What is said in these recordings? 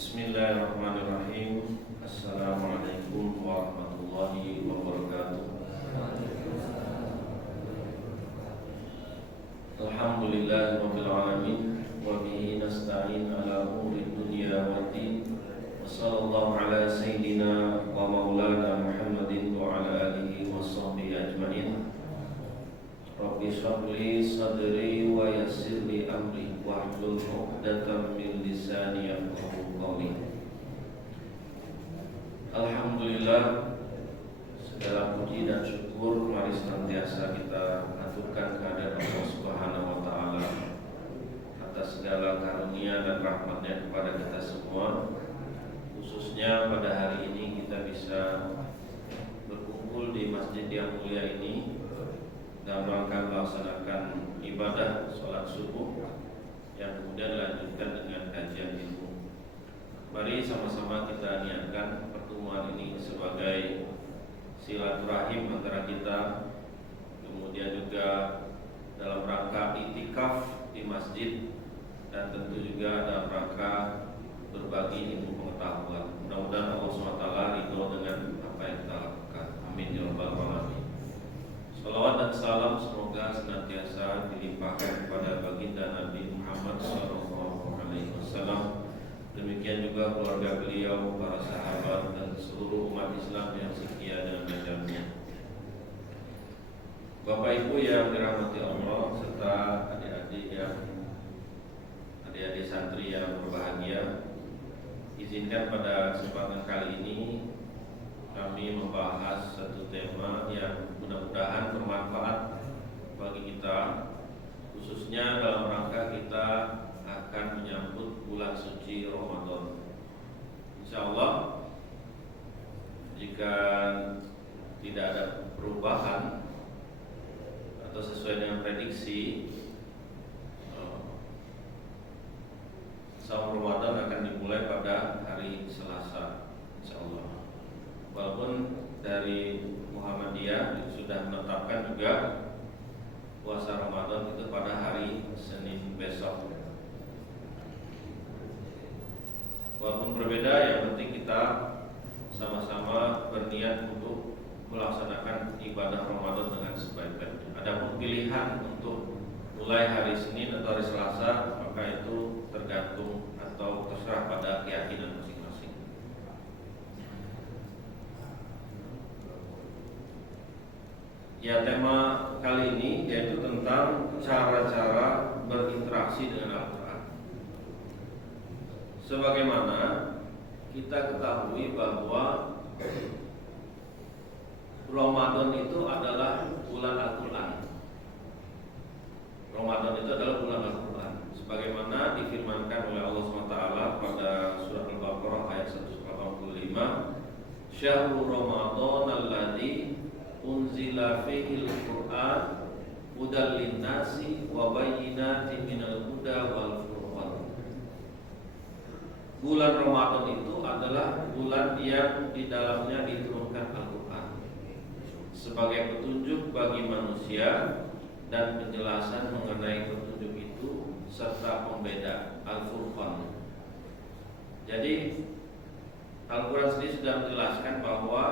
Bismillahirrahmanirrahim. Assalamualaikum warahmatullahi wabarakatuh. Alhamdulillahirabbil alamin wa bihi nasta'in ala umuri dunya waddin. Wassallallahu ala sayyidina wa maulana Muhammadin wa ala alihi washabbihi ajmain. Rabbi shrah li sadri wa yassir li amri wahlul 'uqdatam min lisani yafqahu qawli. Alhamdulillah, segala puji dan syukur mari senantiasa kita aturkan kehadirat Allah Subhanahu wa taala atas segala karunia dan rahmatnya kepada kita semua. Khususnya pada hari ini kita bisa berkumpul di masjid yang mulia ini dalam rangka melaksanakan ibadah sholat subuh yang kemudian dilanjutkan dengan kajian ilmu. Mari sama-sama kita niatkan pertemuan ini sebagai silaturahim antara kita, kemudian juga dalam rangka iktikaf di masjid, dan tentu juga dalam rangka berbagi ilmu pengetahuan. Mudah-mudahan Allah SWT ridho dengan apa yang kita lakukan. Amin ya rabbal alamin. Salawat dan salam semoga senantiasa dilimpahkan kepada baginda Nabi Muhammad SAW. Demikian juga keluarga beliau, para sahabat dan seluruh umat Islam yang setia dengan ajarannya. Bapak Ibu yang dirahmati Allah serta adik-adik santri yang berbahagia, izinkan pada kesempatan kali ini kami membahas satu tema yang mudah-mudahan bermanfaat bagi kita, khususnya dalam rangka kita akan menyambut bulan suci Ramadan. Insya Allah, jika tidak ada perubahan atau sesuai dengan prediksi, saum Ramadan akan dimulai pada hari Selasa, insya Allah. Walaupun dari Muhammadiyah sudah menetapkan juga puasa Ramadan itu pada hari Senin besok. Walaupun berbeda, yang penting kita sama-sama berniat untuk melaksanakan ibadah Ramadan dengan sebaik-baiknya. Adapun pilihan untuk mulai hari Senin atau hari Selasa, maka itu tergantung atau terserah pada keyakinan masing-masing. Ya, tema kali ini yaitu tentang cara-cara berinteraksi dengan Al-Quran. Sebagaimana kita ketahui bahwa Ramadan itu adalah bulan Al-Quran. Ramadan itu adalah bulan Al-Quran, sebagaimana difirmankan oleh Allah SWT pada surat Al-Baqarah ayat 185, Syahrul Ramadan alladzi unzila fihil Qur'an hudal linnasi wa bayyinatin minal huda wal furqan. Bulan Ramadan itu adalah bulan yang di dalamnya diturunkan Al-Qur'an sebagai petunjuk bagi manusia dan penjelasan mengenai petunjuk itu serta pembeda, Al-Furqan. Jadi Al-Quran sendiri sudah menjelaskan bahwa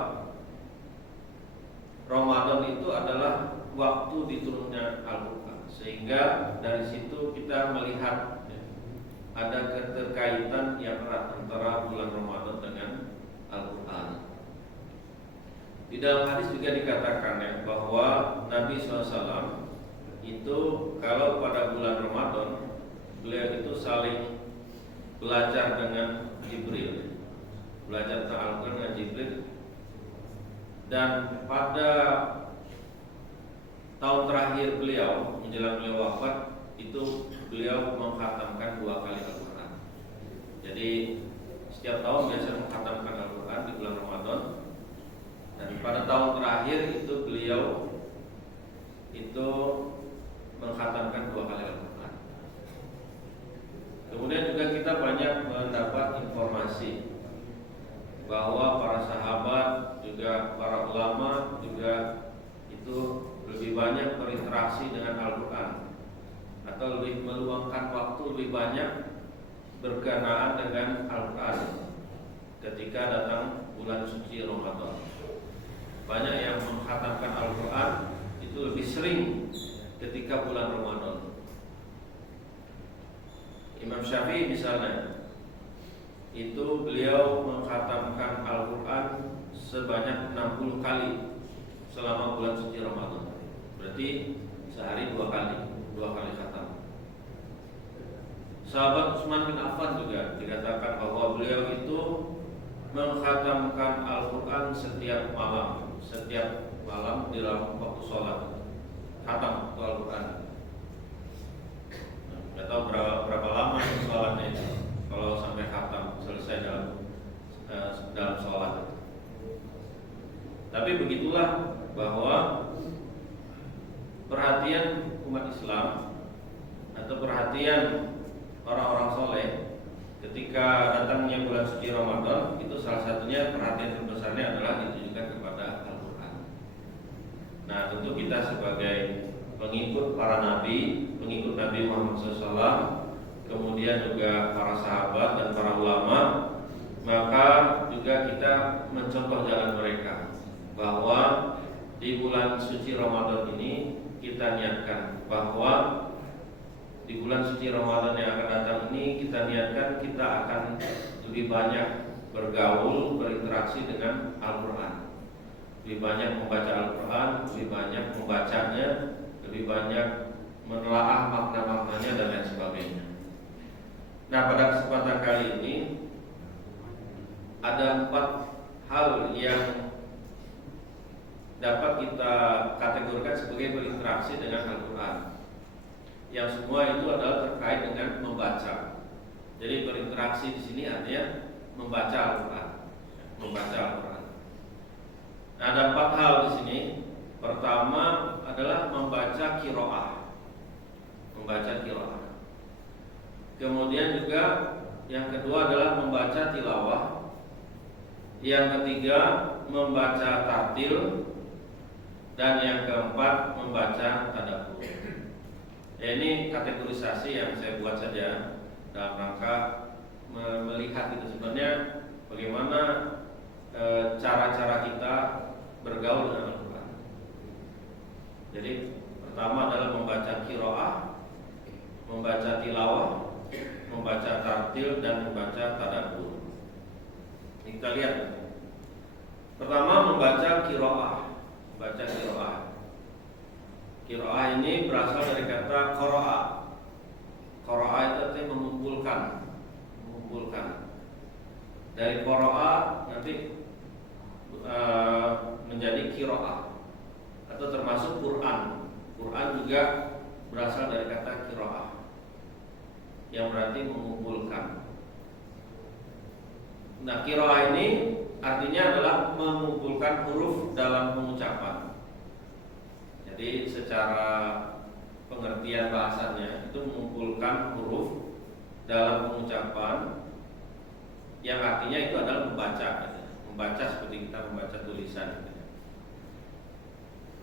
Ramadan itu adalah waktu diturunnya Al-Quran, sehingga dari situ kita melihat ada keterkaitan yang erat antara bulan Ramadan dengan Al-Quran. Di dalam hadis juga dikatakan bahwa Nabi SAW itu kalau pada bulan Ramadan beliau itu saling belajar dengan Jibril, belajar tentang Al-Quran dengan Jibril. Dan pada tahun terakhir beliau, menjelang beliau wafat, itu beliau mengkhatamkan 2 kali Al-Quran. Jadi setiap tahun biasa mengkhatamkan Al-Quran di bulan Ramadan. Dan pada tahun terakhir itu beliau itu mengkhatamkan 2 kali Al-Quran. Kemudian juga kita banyak mendapat informasi bahwa para sahabat juga para ulama juga itu lebih banyak berinteraksi dengan Al-Quran atau lebih meluangkan waktu lebih banyak berkenaan dengan Al-Quran ketika datang bulan suci Ramadan. Banyak yang mengkhatamkan Al-Quran itu lebih sering ketika bulan Ramadan. Imam Syafi'i misalnya, itu beliau mengkhatamkan Al-Quran sebanyak 60 kali selama bulan suci Ramadan. Berarti sehari 2 kali khatam. Sahabat Utsman bin Affan juga dikatakan bahwa beliau itu mengkhatamkan Al-Quran setiap malam di dalam waktu sholat. Khatam waktu Al-Quran. Nggak tahu berapa lama sholatnya itu. Kalau sampai khatam selesai dalam sholat. Tapi begitulah bahwa perhatian umat Islam atau perhatian orang-orang soleh ketika datangnya bulan suci Ramadan, itu salah satunya perhatian terbesarnya adalah ditujukan kepada Al-Quran. Nah, tentu kita sebagai pengikut para nabi, pengikut Nabi Muhammad SAW, kemudian juga para sahabat dan para ulama, maka juga kita mencontoh jalan mereka, bahwa di bulan suci Ramadan ini kita niatkan bahwa di bulan suci Ramadan yang akan datang ini kita niatkan kita akan lebih banyak bergaul, berinteraksi dengan Al-Quran, lebih banyak membaca Al-Quran, lebih banyak membacanya, lebih banyak menelaah makna-maknanya dan lain sebagainya. Nah, pada kesempatan kali ini ada 4 hal yang dapat kita kategorikan sebagai berinteraksi dengan Al-Quran, yang semua itu adalah terkait dengan membaca. Jadi berinteraksi di sini artinya membaca Al-Quran, Nah, ada 4 hal di sini. Pertama adalah membaca qiraah. Kemudian juga yang kedua adalah membaca tilawah. Yang ketiga membaca tartil. Dan yang keempat membaca tadabbur. Ini kategorisasi yang saya buat saja dalam rangka melihat itu sebenarnya bagaimana cara-cara kita bergaul dengan Al-Quran. Jadi pertama adalah membaca qiraah, membaca tilawah, membaca tartil, dan membaca tadabbur. Kita lihat. Pertama membaca qiraah. Qiraah ini berasal dari kata qara'a. Qara'a itu artinya mengumpulkan. Dari qara'a nanti menjadi qiraah atau termasuk Quran. Quran juga berasal dari kata qiraah yang berarti mengumpulkan. Nah, qiraah ini artinya adalah mengumpulkan huruf dalam pengucapan. Jadi secara pengertian bahasanya itu mengumpulkan huruf dalam pengucapan, yang artinya itu adalah membaca seperti kita membaca tulisan,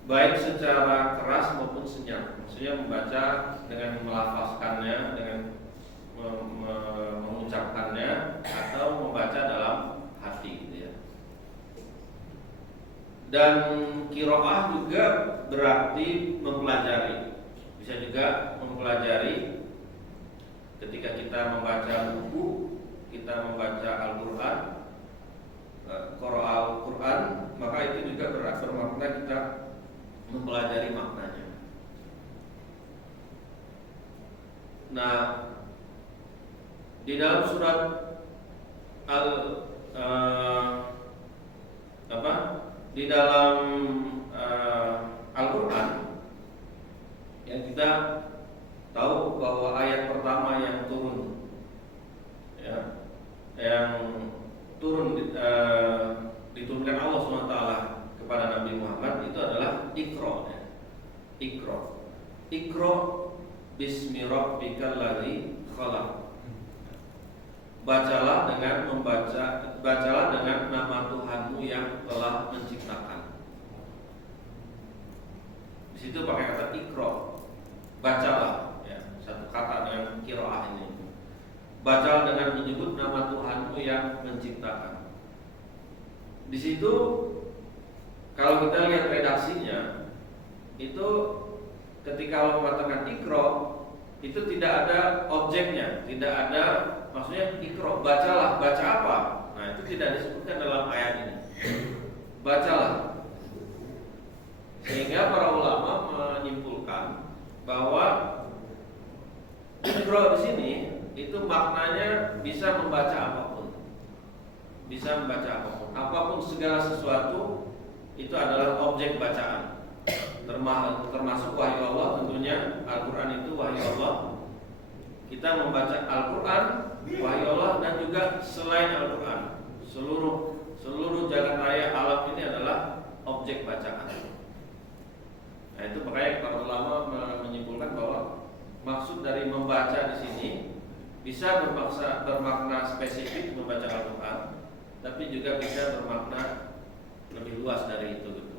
baik secara keras maupun senyap. Maksudnya membaca dengan melafazkannya, dengan mengucapkannya, atau membaca dalam hati, gitu ya. Dan qiraah juga berarti mempelajari. Bisa juga mempelajari ketika kita membaca buku, kita membaca Al-Quran, qiraah Al-Quran, maka itu juga bermakna kita mempelajari maknanya. Nah, di dalam surat di dalam Al-Quran yang kita tahu bahwa ayat pertama yang turun, ya, yang turun diturunkan Allah SWT kepada Nabi Muhammad itu adalah Iqra, ya. Iqra bismi rabbikal ladzi khalaq. Bacalah dengan nama Tuhanmu yang telah menciptakan. Di situ pakai kata Iqra. Bacalah, ya, satu kata dengan qiraah ini. bacalah dengan menyebut nama Tuhanmu yang menciptakan. Di situ kalau kita lihat redaksinya, itu ketika Allah mengatakan Iqra, itu tidak ada objeknya, tidak ada maksudnya Iqra, bacalah, baca apa? Nah, itu tidak disebutkan dalam ayat ini. Bacalah. Sehingga para ulama menyimpulkan bahwa Iqra di sini itu maknanya bisa membaca apapun. Bisa membaca apapun. Apapun segala sesuatu itu adalah objek bacaan. Termasuk wahyu Allah, tentunya Al-Qur'an itu wahyu Allah. Kita membaca Al-Qur'an, wahyu Allah, dan juga selain Al-Qur'an. Seluruh jagat raya alam ini adalah objek bacaan. Nah, itu makanya para ulama menyimpulkan bahwa maksud dari membaca di sini bisa bermakna spesifik membaca Al-Qur'an, tapi juga bisa bermakna lebih luas dari itu gitu.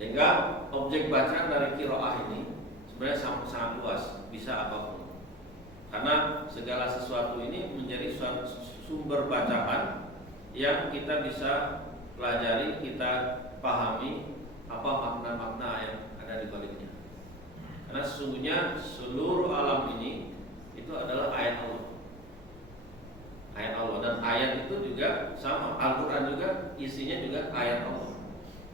Sehingga objek bacaan dari qiraah ini sebenarnya sangat luas, bisa apapun. Karena segala sesuatu ini menjadi sumber bacaan yang kita bisa pelajari, kita pahami apa makna-makna yang ada di baliknya. Karena sesungguhnya seluruh alam ini itu adalah ayat Allah. Ayat Allah, dan ayat itu juga sama. Al-Qur'an juga isinya juga ayat Allah.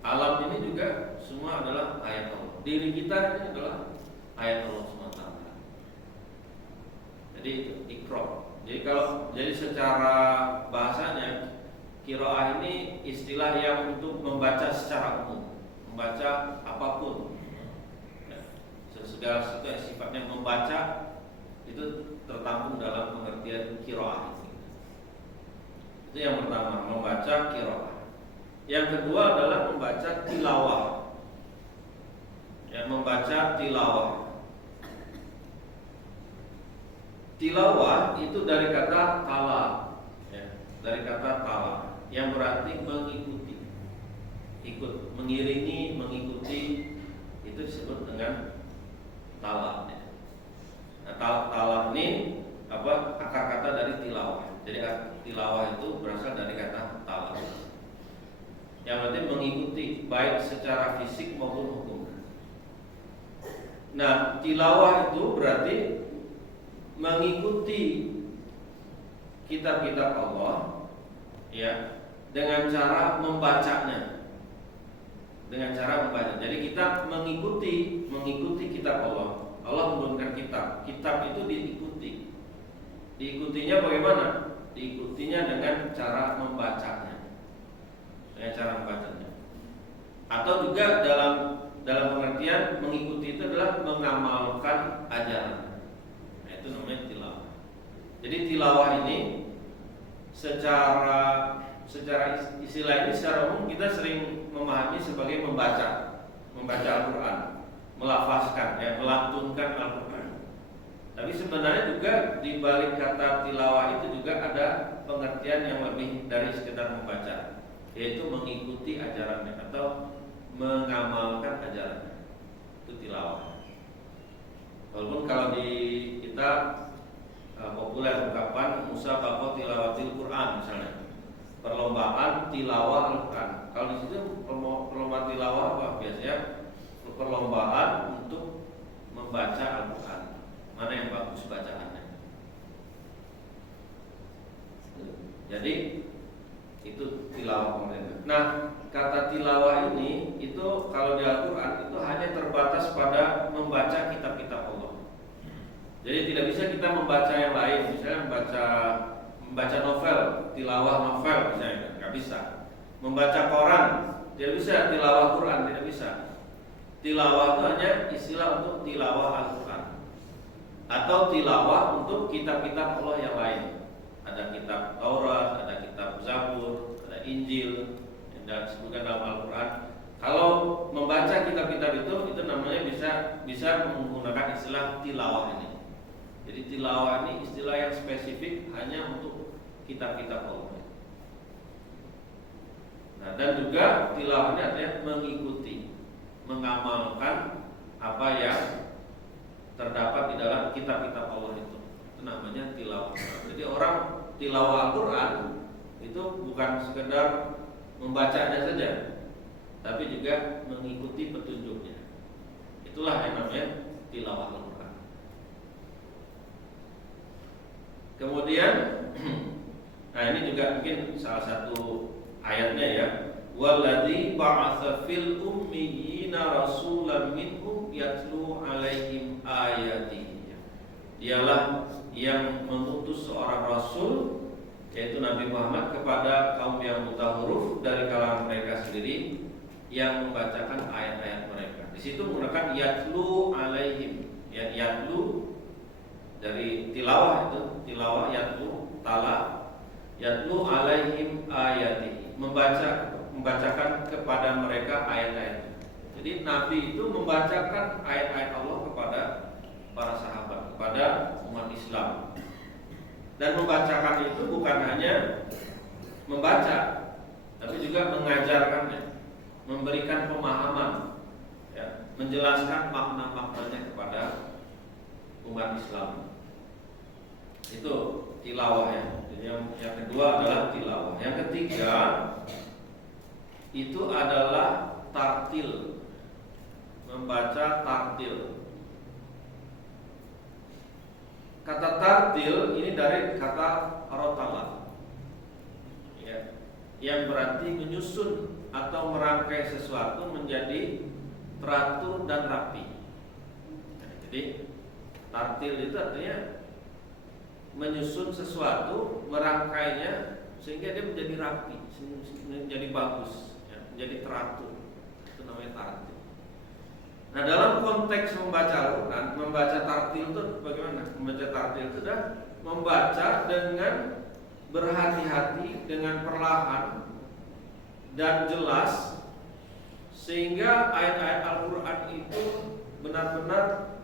Alam ini juga semua adalah ayat Allah. Diri kita ini adalah ayat Allah SWT. Jadi itu Iqra. Jadi secara bahasanya qiraah ini istilah yang untuk membaca secara umum, membaca apapun. Segala sesuatu yang sifatnya membaca itu tertampung dalam pengertian qiraah. Itu yang pertama, membaca qiraah. Yang kedua adalah membaca tilawah. Ya, membaca tilawah. Tilawah itu dari kata tala, ya, dari kata tala, yang berarti mengikuti, ikut, mengiringi, mengikuti, itu disebut dengan tala. Nah, tala ini akar kata dari tilawah. Jadi tilawah itu berasal dari kata tala, yang berarti mengikuti baik secara fisik maupun hukum. Nah, tilawah itu berarti mengikuti kitab-kitab Allah, ya, dengan cara membacanya. Dengan cara membaca. Jadi kita mengikuti kitab Allah. Allah menurunkan kitab. Kitab itu diikuti. Diikutinya bagaimana? Diikutinya dengan cara membacanya. Dengan cara membacanya. Atau juga dalam pengertian mengikuti itu adalah mengamalkan ajaran. Nah, itu namanya tilawah. Jadi tilawah ini secara istilah ini secara umum kita sering memahami sebagai membaca Al-Qur'an, melafazkan, ya, melantunkan Al-Qur'an. Tapi sebenarnya juga di balik kata tilawah itu juga ada pengertian yang lebih dari sekedar membaca, yaitu mengikuti ajarannya atau mengamalkan ajarannya. Itu tilawah. Walaupun kalau di kita populer ungkapan musabaqah tilawatil Qur'an misalnya, perlombaan tilawah Al-Qur'an. Kalau di situ perlombaan tilawah apa? Biasanya perlombaan untuk membaca Al-Qur'an. Mana yang bagus bacaannya. Jadi itu tilawah pemerintah. Nah, kata tilawah ini itu kalau di Al-Qur'an itu hanya terbatas pada membaca kitab-kitab Allah. Jadi tidak bisa kita membaca yang lain, misalnya membaca novel, tilawah novel misalnya, nggak bisa. Membaca koran, tidak bisa. Tilawah Quran, tidak bisa. Tilawah itu hanya istilah untuk tilawah Al-Quran atau tilawah untuk kitab-kitab Allah yang lain. Ada kitab Taurat, ada kitab Zabur, ada Injil, dan disebutkan dalam Al-Quran. Kalau membaca kitab-kitab itu namanya bisa menggunakan istilah tilawah ini. Jadi tilawah ini istilah yang spesifik hanya untuk kitab-kitab Allah. Nah, dan juga tilawah ini artinya mengikuti, mengamalkan apa yang terdapat di dalam kitab-kitab Allah itu. Itu namanya tilawah. seorang tilawah Al-Quran itu bukan sekedar membacanya saja, tapi juga mengikuti petunjuknya. Itulah yang namanya tilawah Al-Quran. Kemudian, nah ini juga mungkin salah satu ayatnya ya. Walladzi ba'atsa fil ummiyina rasulan minhum yatlu 'alaihim ayatihi. Dialah yang mengutus seorang rasul, yaitu Nabi Muhammad, kepada kaum yang buta huruf dari kalangan mereka sendiri, yang membacakan ayat-ayat mereka. Di situ menggunakan yatlu 'alaihim. Ya, yatlu dari tilawah, itu tilawah, yatlu tala, yatlu 'alaihim ayatihi, membacakan kepada mereka ayat-ayat. Jadi Nabi itu membacakan ayat-ayat Allah kepada para sahabat, kepada umat Islam. Dan membacakan itu bukan hanya membaca, tapi juga mengajarkannya, memberikan pemahaman, ya, menjelaskan makna-maknanya kepada umat Islam. Itu tilawah ya. Jadi yang kedua adalah tilawah. Yang ketiga itu adalah tartil, membaca tartil. Kata tartil ini dari kata rotala, ya, yang berarti menyusun atau merangkai sesuatu menjadi teratur dan rapi. Nah, jadi tartil itu artinya menyusun sesuatu, merangkainya sehingga dia menjadi rapi, menjadi bagus, ya, menjadi teratur. Itu namanya tartil. Nah, dalam konteks membaca Al-Quran, membaca tartil itu bagaimana? Membaca tartil itu adalah membaca dengan berhati-hati, dengan perlahan dan jelas, sehingga ayat-ayat Al-Quran itu benar-benar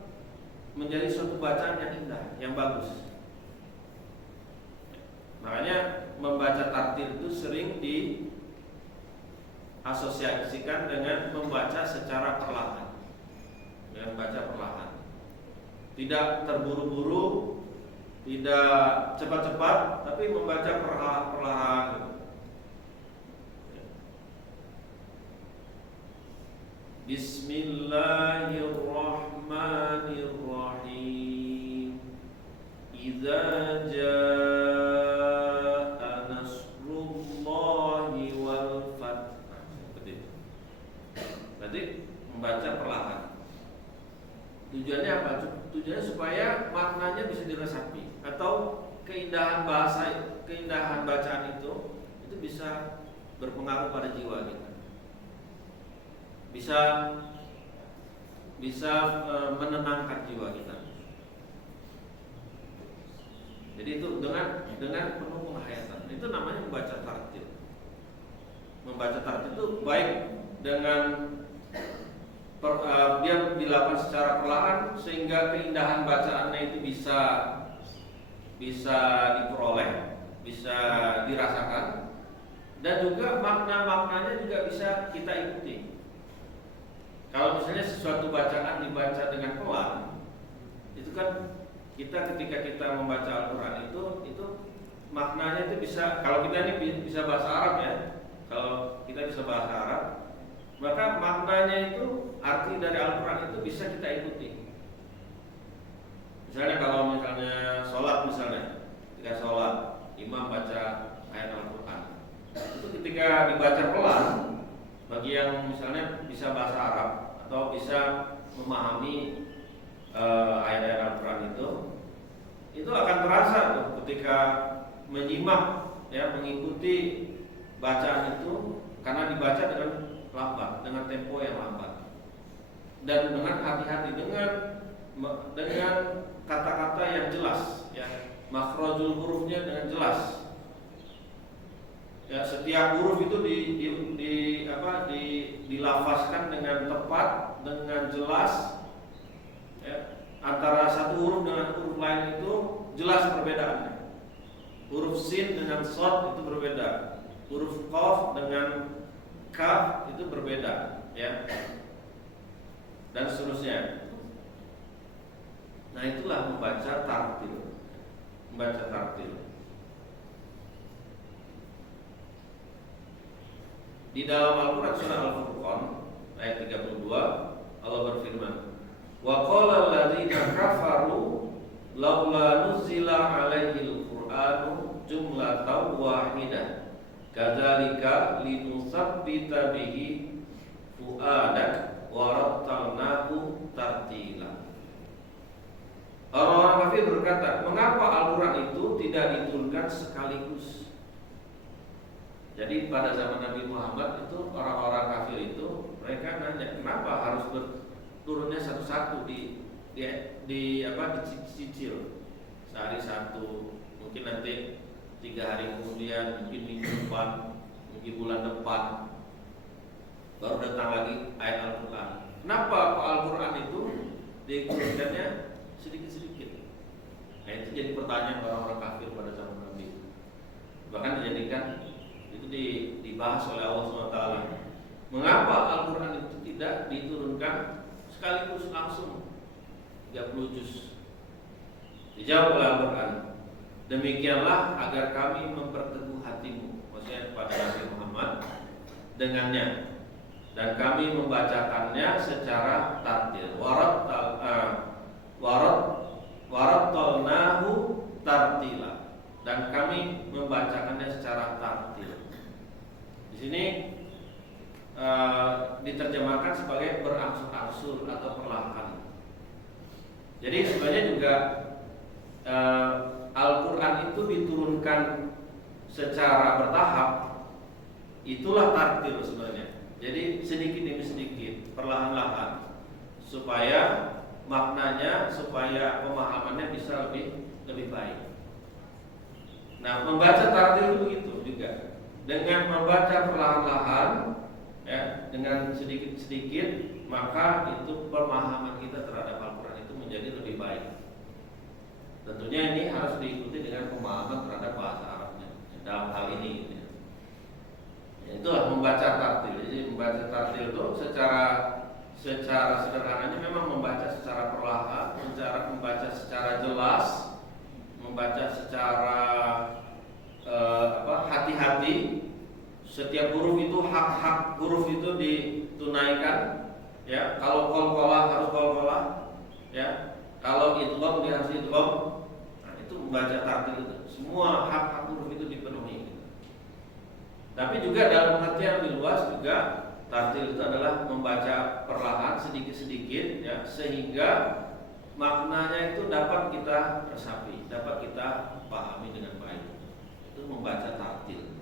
menjadi suatu bacaan yang indah, yang bagus. Makanya membaca tartil itu sering diasosiasikan dengan membaca secara perlahan, dengan baca perlahan, tidak terburu-buru, tidak cepat-cepat, tapi membaca perlahan-perlahan. Bismillahirrahmanirrahim. Idza jaa nasrullahi wal fath. Seperti itu. Berarti membaca perlahan. Tujuannya apa? Tujuannya supaya maknanya bisa diresapi, atau keindahan bahasa, keindahan bacaan itu bisa berpengaruh pada jiwa kita. Bisa menenangkan jiwa kita. Jadi itu dengan penuh penghayatan. Itu namanya membaca tartil. Membaca tartil itu baik dengan dia dilakukan secara perlahan sehingga keindahan bacaannya itu bisa diperoleh, bisa dirasakan, dan juga makna-maknanya juga bisa kita ikuti. Kalau misalnya sesuatu bacaan dibaca dengan pelan, itu kan ketika kita membaca Al-Quran itu maknanya itu bisa, kalau kita ini bisa bahasa Arab ya, kalau kita bisa bahasa Arab, maka maknanya itu, arti dari Al-Quran itu bisa kita ikuti. Misalnya kalau misalnya sholat, ketika sholat imam baca ayat Al-Quran, itu ketika dibaca pelan, bagi yang misalnya bisa bahasa Arab atau bisa memahami ayat-ayat Al-Quran itu akan terasa tuh ketika menyimak, ya, mengikuti bacaan itu, karena dibaca dengan lambat, dengan tempo yang lambat, dan dengan hati-hati, dengan kata-kata yang jelas, ya, makhrajul hurufnya dengan jelas. Ya, setiap huruf itu dilafazkan dengan tepat, dengan jelas. Ya, antara satu huruf dengan huruf lain itu jelas perbedaannya. Huruf sin dengan shad itu berbeda. Huruf qaf dengan kaf itu berbeda, ya. Dan seterusnya. Nah, itulah membaca tartil. Membaca tartil. Di dalam Al-Quran surah Al-Furqan ayat 32 Allah berfirman, wa qala alladziina kafaru laula nuzila alaihil qur'anu jumlatan wahidah kadzalika linusabbita bihi fuadak wa rattalnahu tartila. Orang-orang kafir berkata, mengapa Al-Quran itu tidak diturunkan sekaligus? Jadi pada zaman Nabi Muhammad itu orang-orang kafir itu mereka nanya, kenapa harus turunnya satu-satu dicicil, sehari satu, mungkin nanti 3 hari kemudian, mungkin minggu depan, mungkin bulan depan baru datang lagi ayat Al-Quran. Kenapa Al-Quran itu diturunkannya sedikit-sedikit? Nah, itu jadi pertanyaan orang-orang kafir pada zaman Nabi. Bahkan dijadikan itu dibahas oleh Allah SWT. Mengapa Al-Quran itu tidak diturunkan sekaligus langsung 30 juz? Dijawab oleh Al-Quran, demikianlah agar kami memperteguh hatimu, maksudnya pada Nabi Muhammad, dengannya, dan kami membacakannya secara tartil. Warattalnahu tartila, dan kami membacakannya secara tartil. Di sini diterjemahkan sebagai berangsur-angsur atau perlahan. Jadi sebenarnya juga Al-Quran itu diturunkan secara bertahap. Itulah tartil sebenarnya. Jadi sedikit demi sedikit, perlahan-lahan, supaya maknanya, supaya pemahamannya bisa lebih baik. Nah, membaca tartil itu begitu juga. Dengan membaca perlahan-lahan, ya, dengan sedikit-sedikit, maka itu pemahaman kita terhadap Al-Quran itu menjadi lebih baik. Tentunya ini harus diikuti dengan pemahaman terhadap bahasa Arabnya dalam hal ini. Gitu. Ya, itulah membaca tartil. Jadi membaca tartil itu secara sederhananya memang membaca secara perlahan, membaca secara jelas, membaca secara hati-hati. Setiap huruf itu hak huruf itu ditunaikan. Ya, kalau qalqalah harus qalqalah. Ya, kalau idgham dia harus idgham. Nah, itu membaca tartil itu. Semua hak huruf itu dipenuhi. Tapi juga dalam pengertian lebih luas juga tartil itu adalah membaca perlahan sedikit-sedikit, ya, sehingga maknanya itu dapat kita resapi, dapat kita pahami dengan baik. Itu membaca tartil.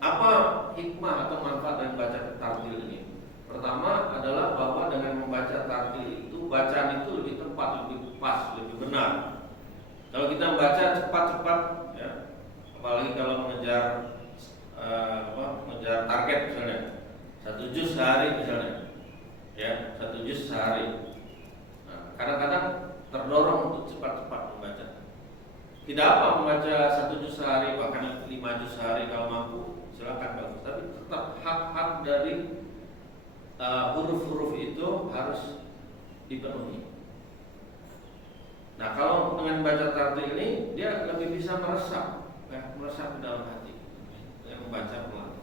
Apa hikmah atau manfaat dari baca tartil ini? Pertama adalah bahwa dengan membaca tartil itu bacaan itu lebih tepat, lebih pas, lebih benar. Kalau kita membaca cepat-cepat, ya, apalagi kalau mengejar target misalnya 1 juz sehari misalnya, ya, 1 juz sehari. Nah, kadang-kadang terdorong untuk cepat-cepat membaca. Tidak apa membaca 1 juz sehari, bahkan 5 juz sehari kalau mampu, silakan bagus. Tapi tetap hak-hak dari huruf-huruf itu harus dipenuhi. Nah, kalau dengan baca tartil ini dia lebih bisa meresap, ya, meresap di dalam hati, ya, membaca pelan.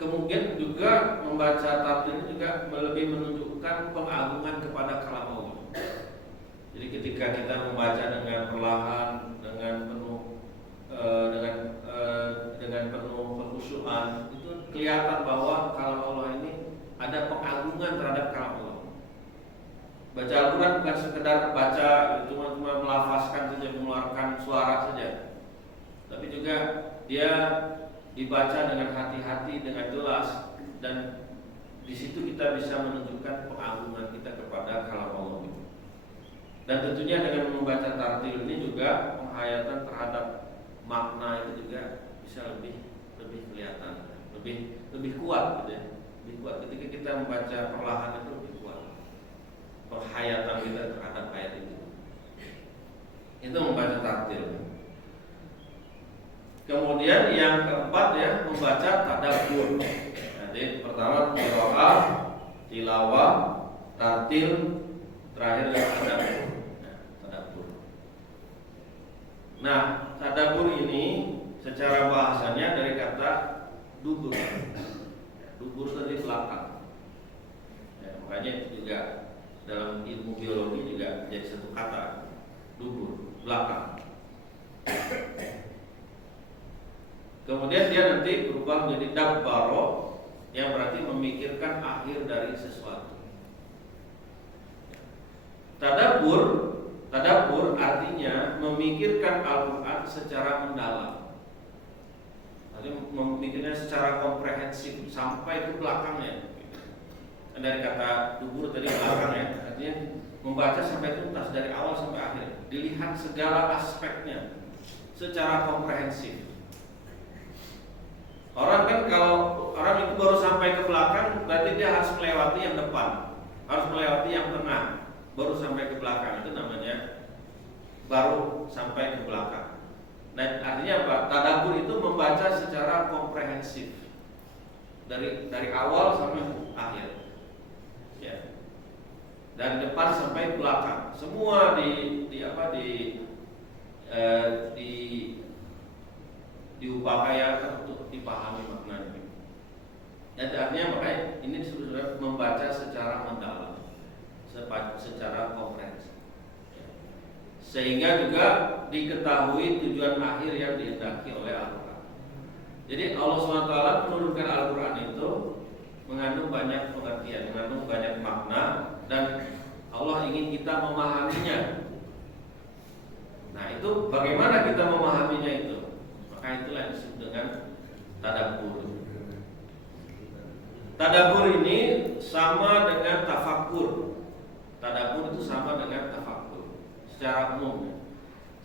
Kemudian juga membaca tartil ini juga lebih menunjukkan pengagungan kepada kalam Allah. Jadi ketika kita membaca dengan perlahan, dengan penuh dengan penuh kekhusyuan, itu kelihatan bahwa kalam Allah ini ada pengagungan terhadap kalam Allah. Baca Al-Quran bukan sekedar baca, cuma melafazkan saja, mengeluarkan suara saja, tapi juga dia dibaca dengan hati-hati, dengan jelas, dan di situ kita bisa menunjukkan pengagungan kita kepada kalam Allah. Dan tentunya dengan membaca tartil ini juga penghayatan terhadap makna itu juga bisa lebih kelihatan, lebih kuat, gitu ya. Lebih kuat ketika kita membaca perlahan itu lebih kuat penghayatan kita terhadap ayat itu. Itu membaca tartil. Kemudian yang keempat, ya, membaca tadabbur. Jadi pertama qiraah, tilawah, tartil, terakhir tadabbur. Tadabbur. Nah, tadabbur ini secara bahasanya dari kata dubur. Dubur itu di belakang. Ya, makanya itu juga dalam ilmu biologi juga jadi satu kata, dubur, belakang. Kemudian dia nanti berubah menjadi dabbaro, yang berarti memikirkan akhir dari sesuatu. Tadabbur artinya memikirkan Al-Quran secara mendalam. Memikirnya secara komprehensif sampai ke belakangnya. Dari kata dubur tadi belakang ya, artinya membaca sampai tuntas dari awal sampai akhir, dilihat segala aspeknya secara komprehensif. Orang kan kalau orang itu baru sampai ke belakang, berarti dia harus melewati yang depan, harus melewati yang tengah, baru sampai ke belakang. Itu namanya baru sampai ke belakang. Nah, artinya apa? Tadabbur itu membaca secara komprehensif dari awal sampai akhir. Ya. Dari depan sampai belakang, semua diupayakan untuk dipahami maknanya. Dan artinya makanya ini disebut membaca secara mendalam, secara komprehensif, sehingga juga diketahui tujuan akhir yang dihendaki oleh Al-Quran. Jadi Allah SWT menurunkan Al-Quran itu mengandung banyak pengertian, mengandung banyak makna, dan Allah ingin kita memahaminya. Nah, itu bagaimana kita memahaminya itu? Maka itulah yang disebut dengan tadabbur. Tadabbur ini sama dengan tafakkur. Tadabbur itu sama dengan tafakkur secara umum.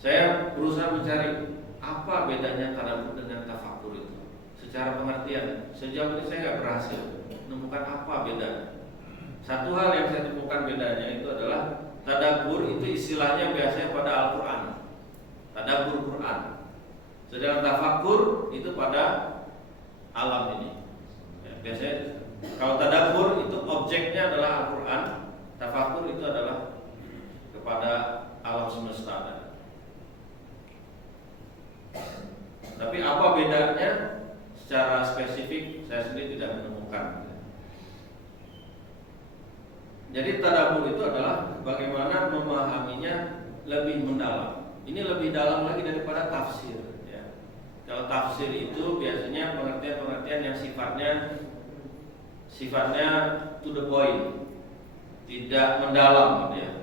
Saya berusaha mencari apa bedanya tadabbur dengan tafakkur itu secara pengertian. Sejauh ini saya nggak berhasil menemukan apa bedanya. Satu hal yang saya temukan bedanya itu adalah tadabbur itu istilahnya biasanya pada Al-Quran, tadabbur Quran. Sedangkan tafakkur itu pada alam ini. Ya, biasanya kalau tadabbur itu objeknya adalah Al-Quran, tafakkur itu adalah kepada alam semesta. Tapi apa bedanya secara spesifik saya sendiri tidak menemukan. Jadi tadabbur itu adalah bagaimana memahaminya lebih mendalam. Ini lebih dalam lagi daripada tafsir. Ya. Kalau tafsir itu biasanya pengertian-pengertian yang sifatnya to the point, tidak mendalam, ya.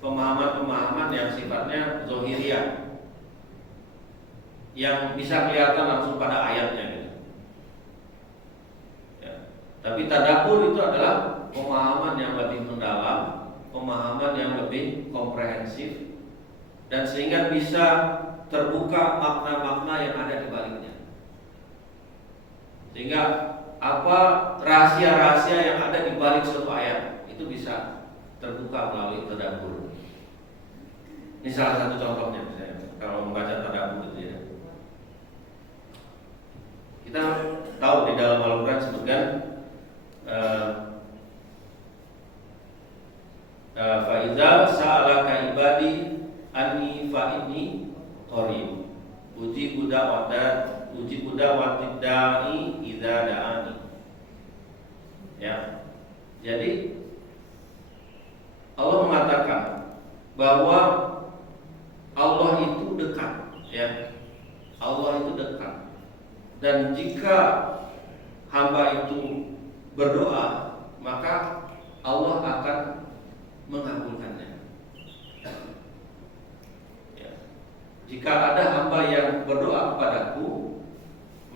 Pemahaman-pemahaman yang sifatnya zohiriyah, yang bisa kelihatan langsung pada ayatnya. Gitu. Ya. Tapi tadabbur itu adalah pemahaman yang lebih mendalam, pemahaman yang lebih komprehensif, dan sehingga bisa terbuka makna-makna yang ada di baliknya. Sehingga apa rahasia-rahasia yang ada di balik suatu ayat itu bisa terbuka melalui tadabbur. Ini salah satu contohnya misalnya kalau membaca tadabbur itu ya. Kita tahu di dalam Al-Quran disebutkan Faiza sa'alaka ibadi anni fa inni qarib ujibu da'watid da'i idza da'ani. Ya. Jadi Allah mengatakan bahwa Allah itu dekat, ya. Allah itu dekat. Dan jika hamba itu berdoa, maka Allah akan mengabulkannya. Ya. Jika ada hamba yang berdoa kepadaku,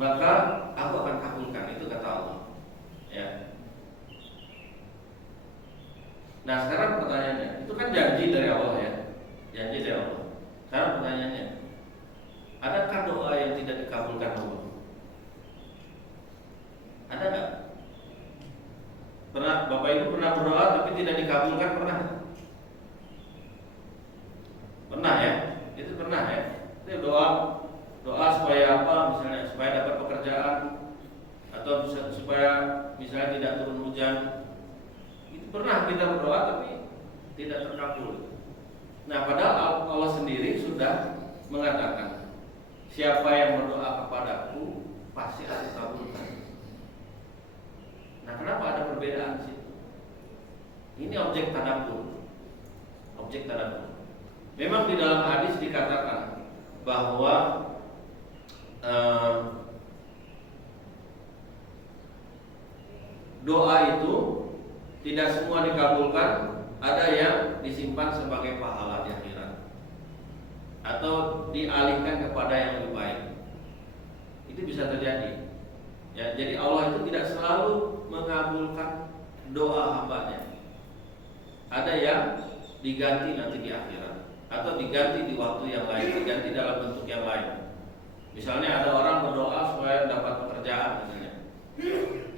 maka aku akan kabulkan. Itu kata Allah. Ya. Nah sekarang pertanyaannya, itu kan janji dari Allah ya, janji dari Allah. Sekarang pertanyaannya, adakah doa yang tidak dikabulkan Allah? Ada nggak? Pernah Bapak Ibu pernah berdoa tapi tidak dikabulkan, pernah? Pernah ya? Itu pernah ya? Itu doa supaya apa? Misalnya supaya dapat pekerjaan, atau supaya misalnya tidak turun hujan. Itu pernah kita berdoa tapi tidak terkabul. Nah, padahal Allah sendiri sudah mengatakan, siapa yang berdoa kepadaku pasti aku kabulkan. Nah, kenapa ada perbedaan di situ? Ini objek tadabbur. Objek tadabbur. Memang di dalam hadis dikatakan bahwa doa itu tidak semua dikabulkan, ada yang disimpan sebagai pahala di akhirat atau dialihkan kepada yang lebih baik. Itu bisa terjadi. Ya, jadi Allah itu tidak selalu mengabulkan doa hambanya. Ada yang diganti nanti di akhirat atau diganti di waktu yang lain, diganti dalam bentuk yang lain. Misalnya ada orang berdoa supaya dapat pekerjaan misalnya,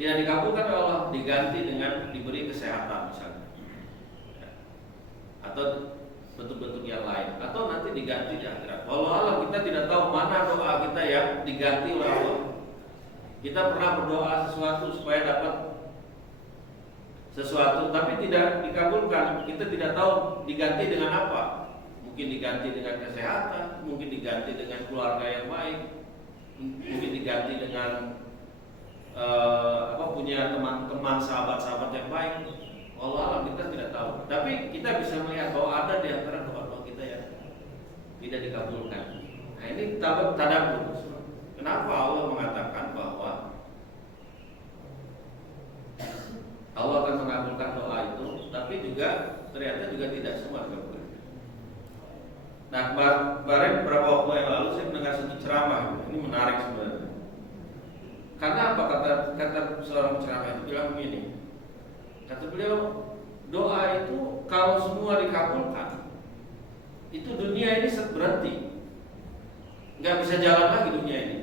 tidak dikabulkan oleh Allah, diganti dengan diberi kesehatan misalnya, atau bentuk-bentuk yang lain, atau nanti diganti di akhirat. Walau Allah, kita tidak tahu mana doa kita yang diganti oleh Allah. Kita pernah berdoa sesuatu supaya dapat sesuatu, tapi tidak dikabulkan. Kita tidak tahu diganti dengan apa. Mungkin diganti dengan kesehatan, mungkin diganti dengan keluarga yang baik, mungkin diganti dengan punya teman-teman, sahabat-sahabat yang baik. Allah kita tidak tahu. Tapi kita bisa melihat bahwa ada di antara doa-doa kita yang tidak dikabulkan. Nah, ini tadabbur. Kenapa Allah mengatakan bahwa Allah akan mengabulkan doa itu, tapi juga ternyata juga tidak semua dikabulkan. Nah, kemarin beberapa waktu yang lalu saya mendengar satu ceramah. Ini menarik sebenarnya. Karena apa kata seorang ceramah itu bilang begini. Kata beliau, doa itu kalau semua dikabulkan, itu dunia ini berhenti, nggak bisa jalan lagi dunia ini.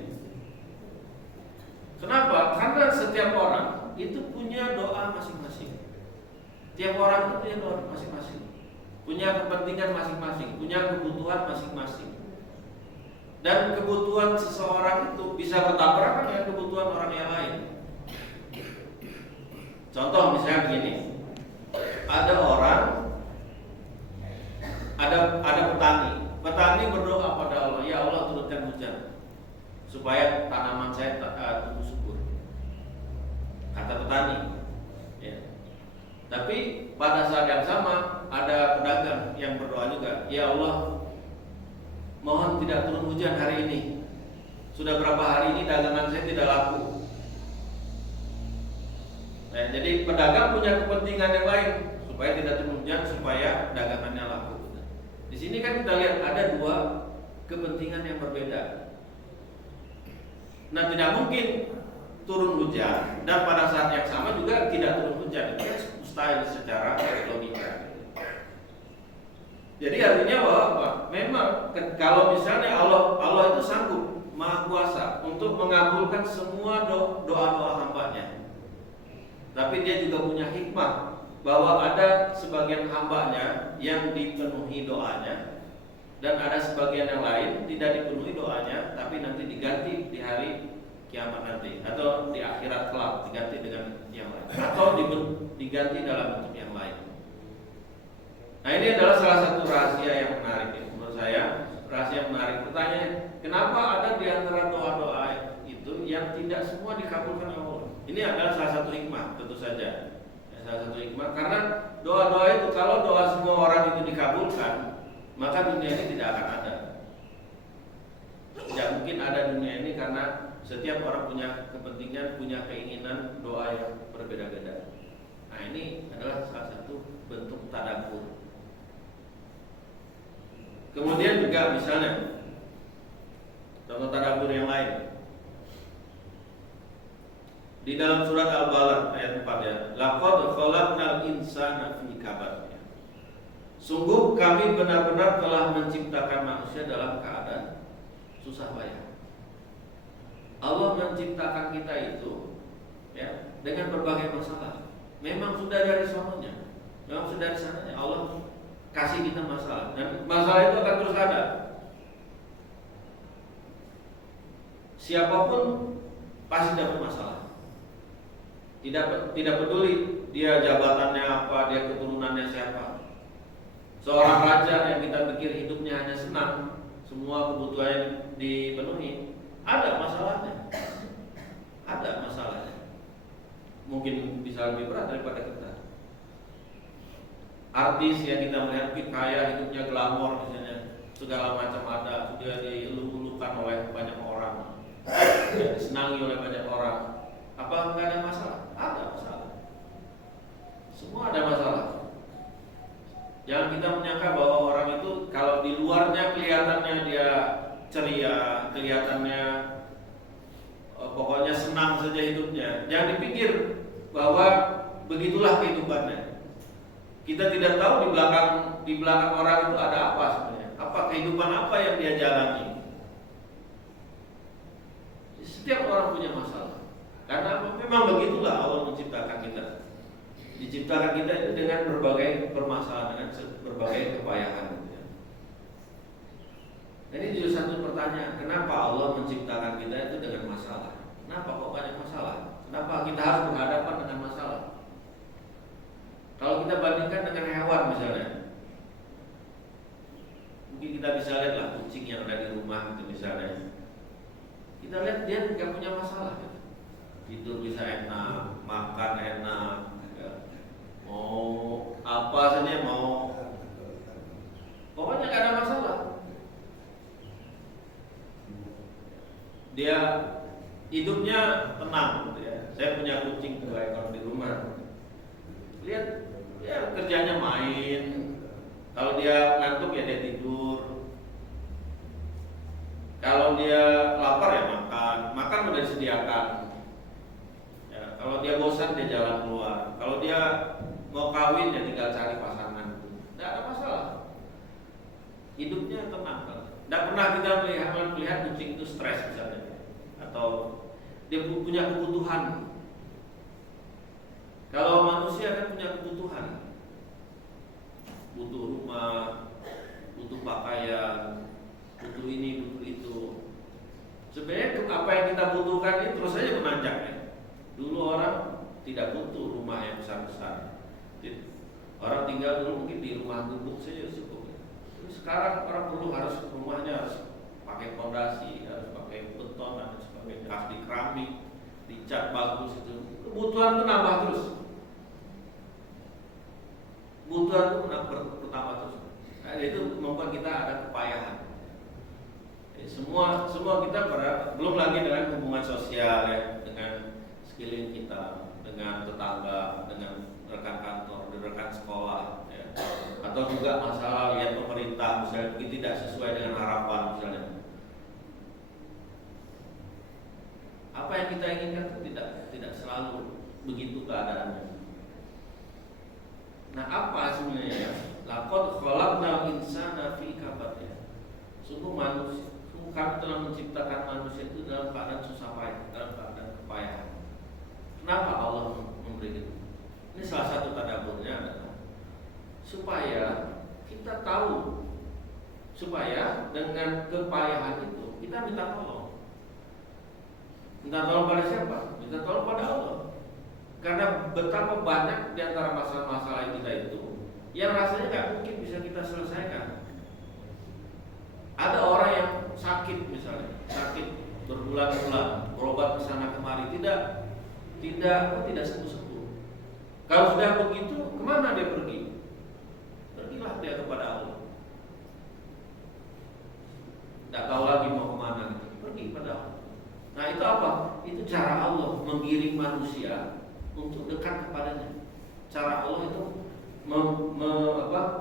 Kenapa? Karena setiap orang itu punya doa masing-masing. Tiap orang itu punya doa masing-masing, punya kepentingan masing-masing, punya kebutuhan masing-masing. Dan kebutuhan seseorang itu bisa bertabrakan dengan kebutuhan orang yang lain. Contoh misalnya begini, ada petani berdoa pada Allah, ya Allah turunkan hujan supaya tanaman saya tumbuh subur. Kata petani, ya. Tapi pada saat yang sama ada pedagang yang berdoa juga, ya Allah mohon tidak turun hujan hari ini. Sudah berapa hari ini dagangan saya tidak laku. Nah, jadi pedagang punya kepentingan yang lain supaya tidak turun hujan, supaya dagangannya laku. Di sini kan kita lihat ada dua kepentingan yang berbeda. Nah, tidak mungkin turun hujan dan pada saat yang sama juga tidak turun hujan. Itu mustahil secara logika. Jadi artinya bahwa memang kalau misalnya Allah itu sanggup, Maha Kuasa untuk mengabulkan semua doa-doa hambanya. Tapi dia juga punya hikmah bahwa ada sebagian hambanya yang dipenuhi doanya dan ada sebagian yang lain tidak dipenuhi doanya, tapi nanti diganti di hari kiamat nanti atau di akhirat kelak diganti dengan yang lain atau diganti dalam bentuk yang lain. Nah, ini adalah salah satu rahasia yang menarik ya. Menurut saya rahasia menarik. Pertanyaan, kenapa ada di antara doa-doa itu yang tidak semua dikabulkan oleh Allah? Ini adalah salah satu hikmah, tentu saja. Salah satu hikmah karena doa-doa itu, kalau doa semua orang itu dikabulkan, maka dunia ini tidak akan ada. Tidak mungkin ada dunia ini karena setiap orang punya kepentingan, punya keinginan doa yang berbeda-beda. Nah, ini adalah salah satu bentuk tadabbur. Kemudian juga misalnya contoh tadabbur yang lain. Di dalam surat Al-Balad ayat 4 ya, laqad khalaqnal insana fi kabad. Sungguh kami benar-benar telah menciptakan manusia dalam keadaan susah payah. Allah menciptakan kita itu ya dengan berbagai masalah. Memang sudah dari sononya, memang sudah dari sananya Allah kasih kita masalah, dan masalah itu akan terus ada. Siapapun pasti dapat masalah. Tidak peduli dia jabatannya apa, dia keturunannya siapa. Seorang raja yang kita pikir hidupnya hanya senang, semua kebutuhannya dipenuhi, ada masalahnya. Ada masalahnya. mungkin bisa lebih berat daripada kita. Artis yang kita melihat mungkin kaya, hidupnya glamor misalnya, segala macam ada, sudah dieluk-elukan oleh banyak orang, disenangi oleh banyak orang. Apa enggak ada masalah? Ada masalah. Semua ada masalah. Jangan kita menyangka bahwa orang itu kalau di luarnya kelihatannya dia ceria, kelihatannya pokoknya senang saja hidupnya. Jangan dipikir bahwa begitulah kehidupannya. Kita tidak tahu di belakang orang itu ada apa sebenarnya. Apa kehidupan apa yang dia jalani. Setiap orang punya masalah. Karena memang begitulah Allah menciptakan kita. Diciptakan kita itu dengan berbagai permasalahan, dengan berbagai kepayahan. Ini juga satu pertanyaan, kenapa Allah menciptakan kita itu dengan masalah? Kenapa kok banyak masalah? Kenapa kita harus berhadapan dengan masalah? Kalau kita bandingkan dengan hewan misalnya, mungkin kita bisa lihatlah kucing yang ada di rumah itu misalnya. Kita lihat dia nggak punya masalah, gitu. Tidur bisa enak, makan enak, ya. Mau apa saja mau, pokoknya nggak ada masalah. Dia hidupnya tenang, gitu ya. Saya punya kucing 2 ekor di rumah. Lihat, ya kerjanya main. Kalau dia ngantuk ya dia tidur. Kalau dia lapar ya makan udah disediakan. Ya, kalau dia bosan dia jalan keluar. Kalau dia mau kawin ya tinggal cari pasangan. Tidak ada masalah. Hidupnya tenang. Tidak pernah kita melihat kucing itu stres misalnya, atau dia punya kebutuhan. Kalau manusia kan punya kebutuhan, butuh rumah, butuh pakaian, butuh ini, butuh itu. Sebenarnya apa yang kita butuhkan ini terus saja menanjak ya. Dulu orang tidak butuh rumah yang besar-besar. Orang tinggal dulu mungkin di rumah gubuk saja cukup. Sekarang orang perlu harus rumahnya harus pakai fondasi, harus pakai beton, harus pakai di keramik, dicat bagus itu. Kebutuhan itu nambah terus. Kebutuhan itu bertambah terus. Nah, itu membuat kita ada kepayahan. Semua kita belum lagi dengan hubungan sosial ya, dengan sekeliling kita, dengan tetangga, dengan rekan kantor, rekan sekolah, ya. Atau juga masalah lihat pemerintah misalnya tidak sesuai dengan harapan misalnya. Apa yang kita inginkan tidak selalu begitu keadaannya. Nah, apa sebenarnya? Laqad khalaqnal insana fi kabad ya. Sungguh kami telah menciptakan manusia itu dalam keadaan susah payah, dalam keadaan kepayahan. Kenapa Allah memberi itu? Ini salah satu tadaburnya adalah supaya kita tahu, supaya dengan kepayahan itu kita minta tolong. Minta tolong pada siapa? Minta tolong pada Allah. Karena betapa banyak di antara masalah-masalah kita itu yang rasanya nggak mungkin bisa kita selesaikan. Ada orang yang sakit misalnya, sakit berbulan-bulan, berobat ke sana kemari, tidak sembuh-sembuh. Kalau sudah begitu, kemana dia pergi? Pergilah dia kepada Allah. Tidak tahu lagi mau kemana gitu. Pergi pada Allah. Nah itu apa? Itu cara Allah menggiring manusia untuk dekat kepadanya. Cara Allah itu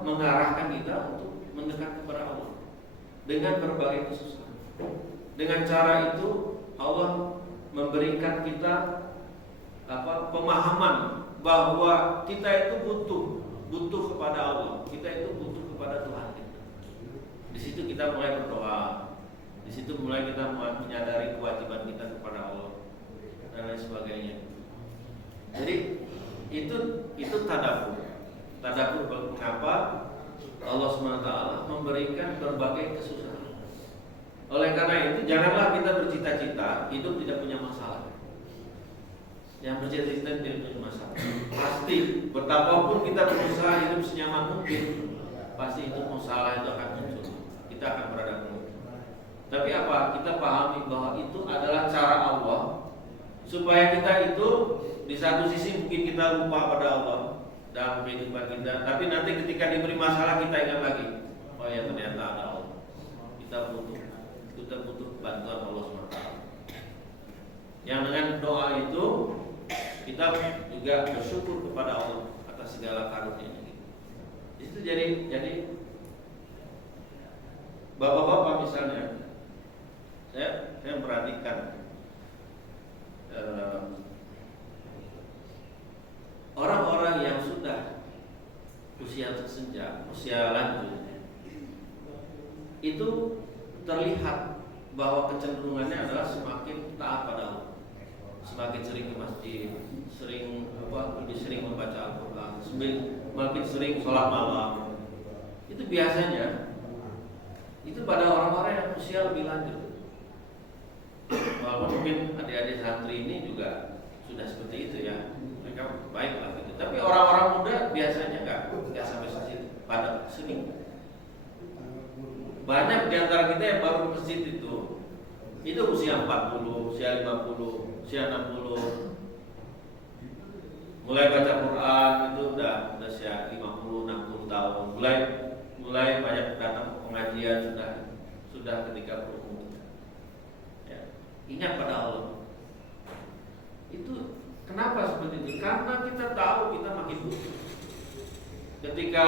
mengarahkan kita untuk mendekat kepada Allah dengan berbagai kesusahan. Dengan cara itu Allah memberikan kita pemahaman bahwa kita itu butuh kepada Allah. Kita itu butuh kepada Tuhan kita. Di situ kita mulai berdoa. Di situ mulai kita menyadari kewajiban kita kepada Allah dan lain sebagainya. Jadi itu tadabbur. Tadabbur mengapa Allah SWT memberikan berbagai kesusahan. Oleh karena itu janganlah kita bercita-cita hidup tidak punya masalah. Yang bercita-cita tidak punya masalah. Pasti betapapun kita berusaha hidup senyaman mungkin, pasti itu masalah itu akan muncul. Kita akan berada muncul. Tapi apa? Kita pahami bahwa itu adalah cara Allah supaya kita itu di satu sisi mungkin kita lupa pada Allah dalam kehidupan kita, tapi nanti ketika diberi masalah kita ingat lagi, oh ya ternyata ada Allah. Kita butuh bantuan Allah SWT. Yang dengan doa itu kita juga bersyukur kepada Allah atas segala karunia-Nya. Itu jadi bapak-bapak misalnya, saya perhatikan orang-orang yang sudah usia senja, usia lanjut, itu terlihat bahwa kecenderungannya adalah semakin taat pada Allah, semakin sering ke masjid, lebih sering membaca Al-Quran, semakin sering sholat malam. Itu biasanya itu pada orang-orang yang usia lebih lanjut. Walaupun mungkin adik-adik santri ini juga sudah seperti itu ya, mereka baiklah gitu. Tapi orang-orang muda biasanya nggak sampai situ, pada sering. Banyak di antara kita yang baru ke masjid itu usia 40, usia 50, usia 60. Mulai baca Quran itu udah usia 50, 60 tahun. Mulai banyak datang pengajian sudah ketika berumur. Ya. Ingat pada Allah. Itu kenapa seperti itu? Karena kita tahu kita makin butuh. Ketika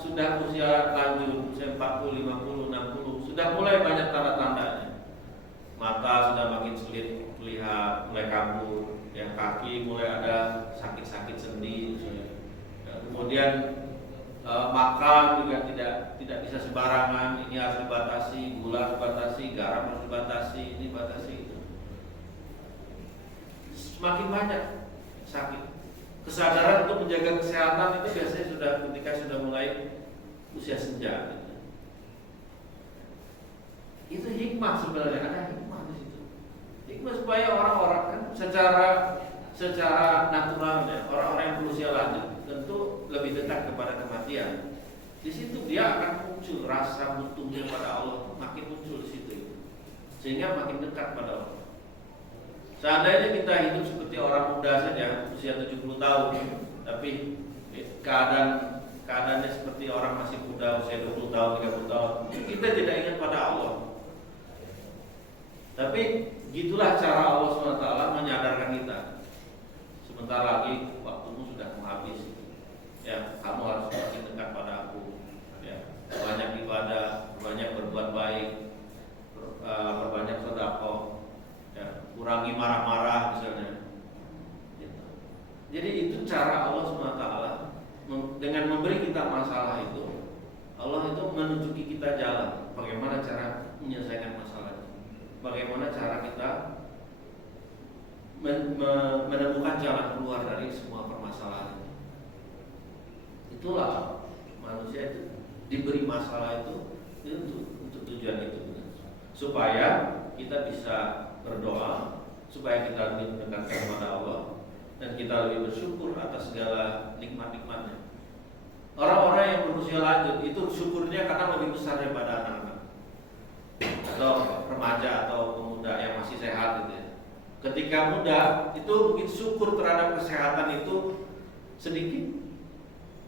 sudah usia lanjut, usia 40, 50, 60, sudah mulai banyak tanda-tandanya. Mata sudah makin sulit melihat, mulai kabur, yang kaki mulai ada sakit-sakit sendi. Kemudian makan juga tidak bisa sembarangan, ini harus dibatasi, gula harus dibatasi, garam harus dibatasi, ini batasi itu. Semakin banyak sakit. Kesadaran untuk menjaga kesehatan itu biasanya sudah ketika sudah mulai usia senja. Itu hikmah sebenarnya, ada hikmah di situ. Hikmah supaya orang-orang kan secara naturalnya orang-orang yang berusia lanjut tentu lebih dekat kepada kematian. Di situ dia akan muncul rasa butuhnya pada Allah, makin muncul di situ, sehingga makin dekat pada Allah. Seandainya kita hidup seperti orang muda saja, usia 70 tahun, tapi keadaannya seperti orang masih muda, usia 20 tahun, 30 tahun, kita tidak ingat pada Allah. Tapi gitulah cara Allah SWT menyadarkan kita. Sebentar lagi waktumu sudah habis. Ya, kamu harus semakin dekat pada aku. Ya, banyak ibadah, banyak berbuat baik, berbanyak sedekah. Ya, kurangi marah-marah misalnya. Gitu. Jadi itu cara Allah SWT dengan memberi kita masalah itu, Allah itu menunjuki kita jalan. Bagaimana cara menyelesaikan masalah itu? Bagaimana cara kita menemukan jalan keluar dari semua permasalahan ini? Itulah manusia itu diberi masalah itu untuk tujuan itu, supaya kita bisa berdoa, supaya kita lebih mendekat kepada Allah dan kita lebih bersyukur atas segala nikmat-nikmatnya. Orang-orang yang berusia lanjut itu syukurnya karena lebih besar daripada anak-anak atau remaja atau pemuda yang masih sehat gitu ya. Ketika muda itu mungkin syukur terhadap kesehatan itu sedikit,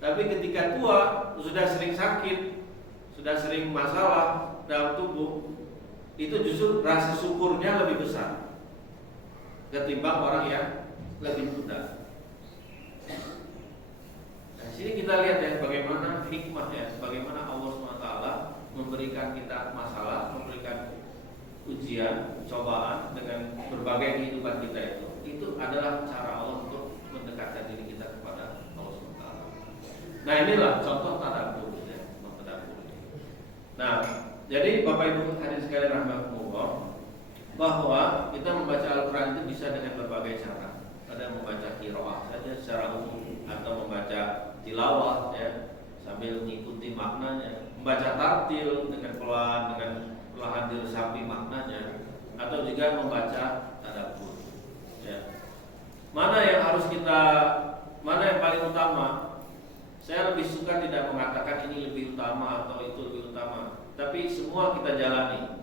tapi ketika tua sudah sering sakit, sudah sering masalah dalam tubuh, itu justru rasa syukurnya lebih besar ketimbang orang yang lebih muda. Nah, sini kita lihat ya bagaimana hikmah ya, bagaimana Allah SWT memberikan kita masalah, memberikan ujian, cobaan dengan berbagai kehidupan kita itu adalah cara Allah untuk mendekatkan diri kita kepada Allah SWT. Nah, inilah contoh tadabbur ya, tadabbur. Nah, jadi Bapak Ibu hadirin sekalian rahimakumullah, bahwa kita membaca Al-Quran itu bisa dengan berbagai cara. Ada membaca qiraah saja secara umum, atau membaca tilawah ya sambil mengikuti maknanya, membaca tartil dengan perlahan diresapi maknanya, atau juga membaca tadabbur. Ya. Mana yang paling utama? Saya lebih suka tidak mengatakan ini lebih utama atau itu lebih utama, tapi semua kita jalani.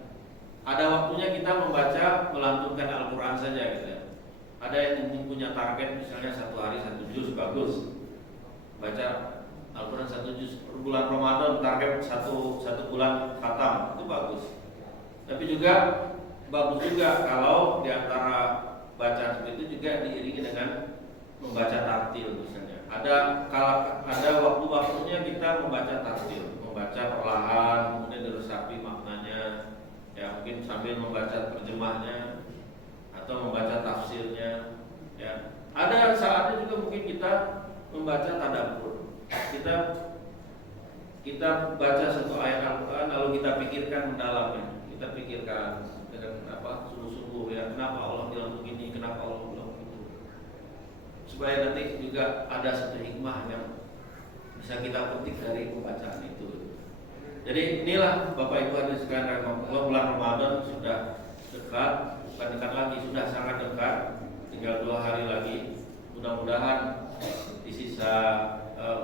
Ada waktunya kita membaca, melantunkan Al-Quran saja gitu ya. Ada yang punya target misalnya satu hari satu juz, bagus. Baca Al-Quran satu juz per bulan Ramadan, target satu bulan khatam, itu bagus. Tapi juga bagus juga kalau diantara bacaan seperti itu juga diiringi dengan membaca tartil misalnya. Ada waktu-waktunya kita membaca tartil, membaca perlahan, kemudian diresapi maknanya, ya mungkin sambil membaca terjemahnya atau membaca tafsirnya, ya. Ada saatnya juga mungkin kita membaca tadabbur. Kita baca satu ayat Al-Quran lalu kita pikirkan mendalamnya, kita pikirkan dengan sungguh-sungguh, ya, kenapa Allah bilang begini, kenapa Allah bilang begitu, supaya nanti juga ada satu hikmah yang bisa kita petik dari pembacaan itu. Jadi inilah Bapak Ibu hadirin sekalian, bulan Ramadan sudah dekat, bukan dekat lagi, sudah sangat dekat, tinggal 2 hari lagi. Mudah-mudahan di sisa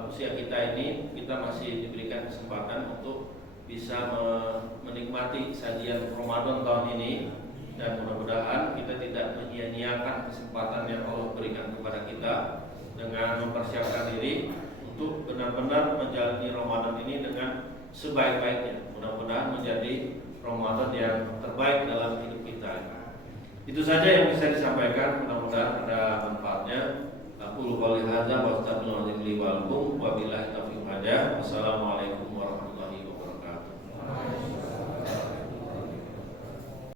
usia kita ini kita masih diberikan kesempatan untuk bisa menikmati sajian Ramadan tahun ini, dan mudah-mudahan kita tidak menyia-nyiakan kesempatan yang Allah berikan kepada kita dengan mempersiapkan diri untuk benar-benar menjalani Ramadan ini dengan sebaik-baiknya. Mudah-mudahan menjadi Ramadan yang terbaik dalam hidup kita. Itu saja yang bisa disampaikan, mudah-mudahan ada manfaatnya. Aku qouli hadza wa astaghfirullaha li wa lakum wa billahi taufiq hidayah. Wassalamualaikum warahmatullahi wabarakatuh.